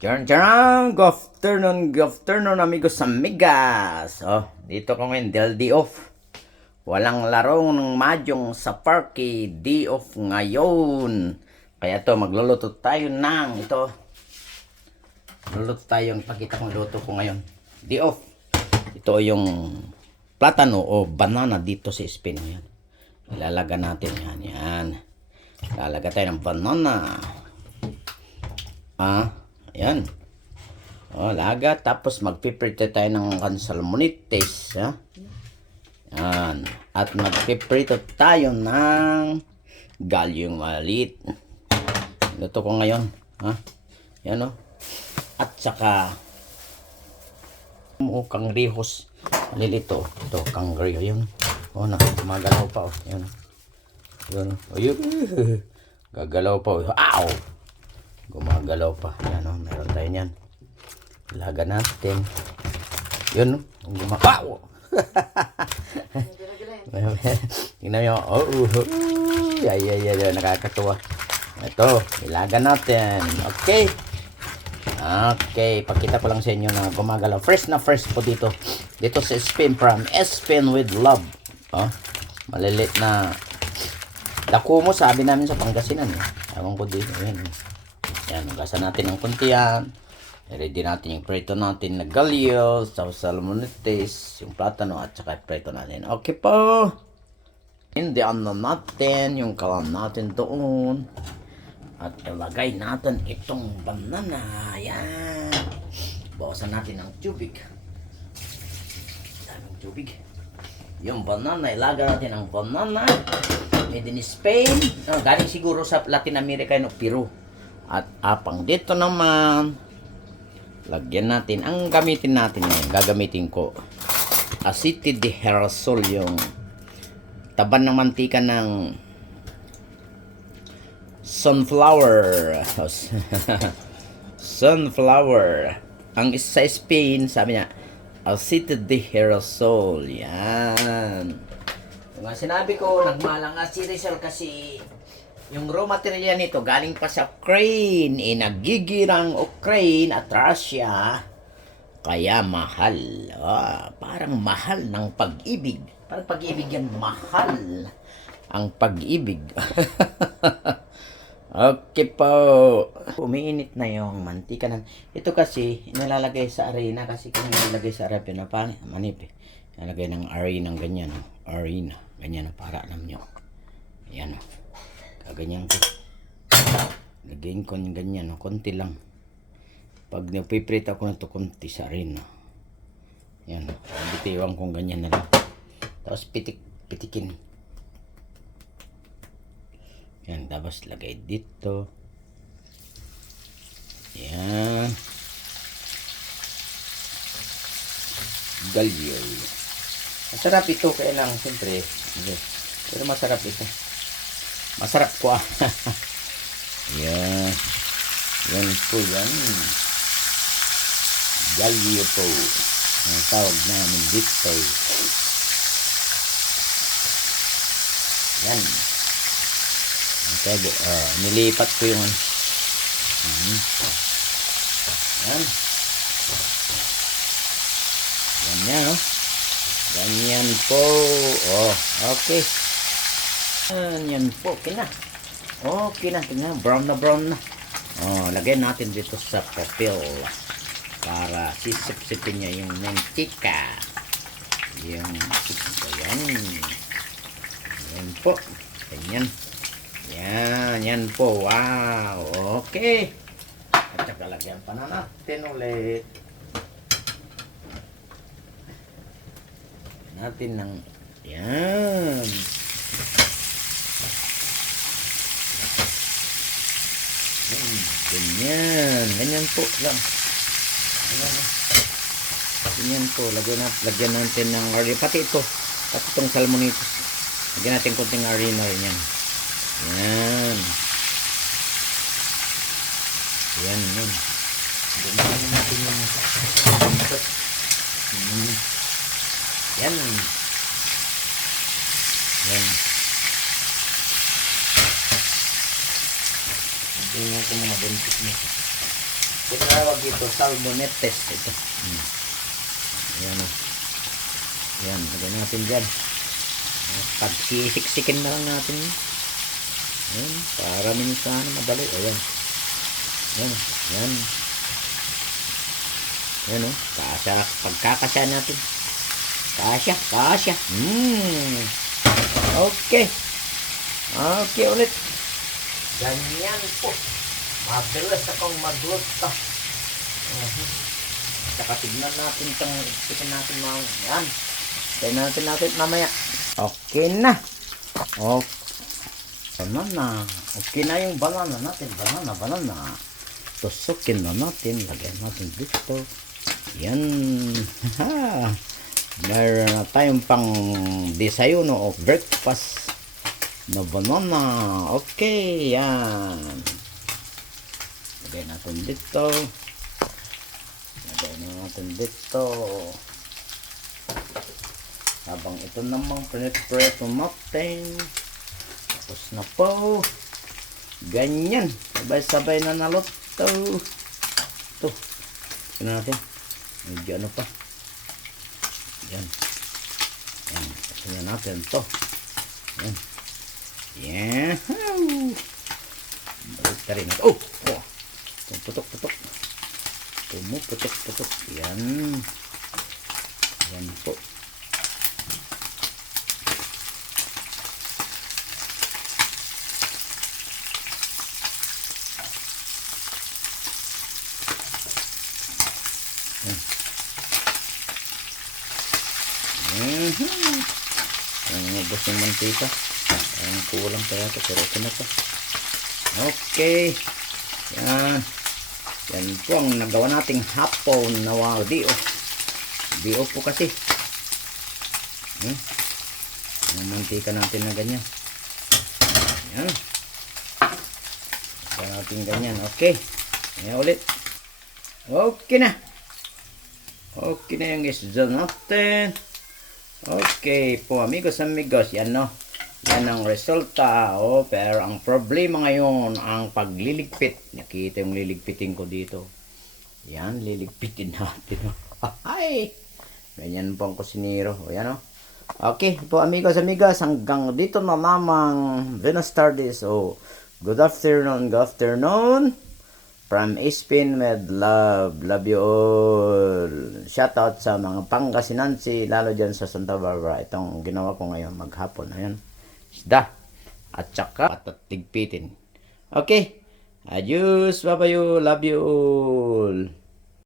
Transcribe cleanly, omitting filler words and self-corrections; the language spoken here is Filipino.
Good afternoon amigos amigas. Dito ko ngayon, day off. Walang larong ng mahjong sa parky, day off ngayon. Kaya to, magluluto tayo ng ito. Magluluto tayo, pakita kong luto ko ngayon. Day off. Ito yung platano o banana dito sa Spain. Yan. Ilalaga natin yan. Ilalaga tayo ng banana. Ayan. Laga. Tapos magpiprito tayo ng salmonites. Ayan. At magpiprito tayo ng galyong maliit. Luto ko ngayon. Ayan At saka kangrihos. Malilito. Ito, kangriho yun. Gumagalaw pa. Ayan. Ayun. Gagalaw pa. Ow! Gumagalaw pa. Yan meron tayo niyan. Ilaga natin. Yun Wow! Tingnan nyo. Ay, nakakatuwa. Ito, ilaga natin. Okay. Pakita ko lang sa inyo na gumagalaw. Fresh po dito. Dito sa Spain, from Spain with love. Malilit na dakumo, sabi namin sa Pangasinan. Ewan ko dito. Yan, ugasan natin ng kunti yan. Ready natin yung prito natin na galyo, salmonites, yung platano at saka prito natin. Okay po. Hindihan na natin yung kalam natin doon. At ilagay natin itong banana. Yan. Bawasan natin ng tubig. Daming tubig. Yung banana, ilagay natin ang banana. Made in Spain. Galing siguro sa Latin America o Peru. At apang dito naman, lagyan natin, ang gamitin natin ngayon, gagamitin ko, aceite de girasol, yung taban ng mantika ng sunflower. Sunflower. Ang isa sa Spain, sabi niya, aceite de girasol. Yan. Yung sinabi ko, nagmalang si Rizal kasi yung raw material nito galing pa sa Ukraine, nagigirang Ukraine at Russia, kaya mahal. Parang mahal ng pag-ibig. Parang pag-ibig yan, mahal ang pag-ibig. Okay po. Umiinit na yung mantika na. Ito kasi nilalagay sa arena, kasi kung nilalagay sa arena manip nilalagay ng arena ng ganyan. Arena, ganyan para alam nyo. Ayan ganyan ko. Lagyan ko yung ganyan, konti lang. Pag napiprita ko na ito, konti sa rin. Yan, bitiwan kong ganyan na lang. Tapos pitikin. Yan, tapos lagay dito. Yan. Galyo. Masarap ito, kaya lang, siyempre. Pero masarap ito. Masarap po. Yan. Yan po yan. Galyo po. Ang tawag namin dito. Yan. Nilipat ko yung yan. Ganyan ganyan po. Okay. Yan po, okay na, tingnan, brown na. Lagyan natin dito sa papel para sisip-sipin niya yung mantika. Yan po, ganyan. Yan po, wow, okay. At saka lagyan pa na natin ulit. Natin ng, yan. Ganyan po lang. Ganyan po, lagyan natin ng harina, pati itong salmonitis. Lagyan natin konting harina rin yan. Yan. Lagyan natin yung yan. Hindi natin mga buntis nito. Tinawag ito, salmonettes. Ito. Ayan o. Ayan, lagyan natin dyan. Pagsisiksikin na lang natin. Ayan, para minsan madali. Ayan. Ayan, ayan. Ayan o, pagkakasya natin. Kasya. Okay. Okay ulit. Ganyan po. Mabilis akong magluto. Saka tignan natin itong chicken natin mga. Yan. Tignan natin mamaya. Okay na. Okay. Banana. Okay na yung banana natin. Banana. Tusukin na natin. Lagyan natin dito. Yan. Meron na tayong pang desayuno o breakfast na banana. Okay. Yan. Lagyan natin dito. Habang ito namang prito natin. Tapos na po. Ganyan. Sabay-sabay na naluto. Ito. Tignan natin. Medyo ano pa. Yan. Yan. Tignan natin ito. Yan. Yan. Balik na rin. Oh! Putok. Putok. Yan. Yan po. Ang ubos yung mantika. Ang kulang pa yata pero ito na pa. Okay. Yan. Yan po ang nagawa nating hapon na wow. Dio po kasi. Ang mantika natin na ganyan. Yan. Ito natin ganyan. Okay. Yan ulit. Okay na. Okay na yung isda natin. Okay po amigos. Yan no. Yan ang resulta. Pero ang problema ngayon ang pagliligpit. Nakita yung liligpitin ko dito. Yan, liligpitin natin. Ay! Ganyan po ang kusinero. Yan o. Okay po amigos. Hanggang dito na lamang. Buenas tardes. Good afternoon. From Spin with love. Love you all. Shout out sa mga Pangasinansi, lalo dyan sa Santa Barbara. Itong ginawa ko ngayon maghapon. Ayan. Isda. At saka patatligpitin. Okay. Adios. Bye-bye. Love you all.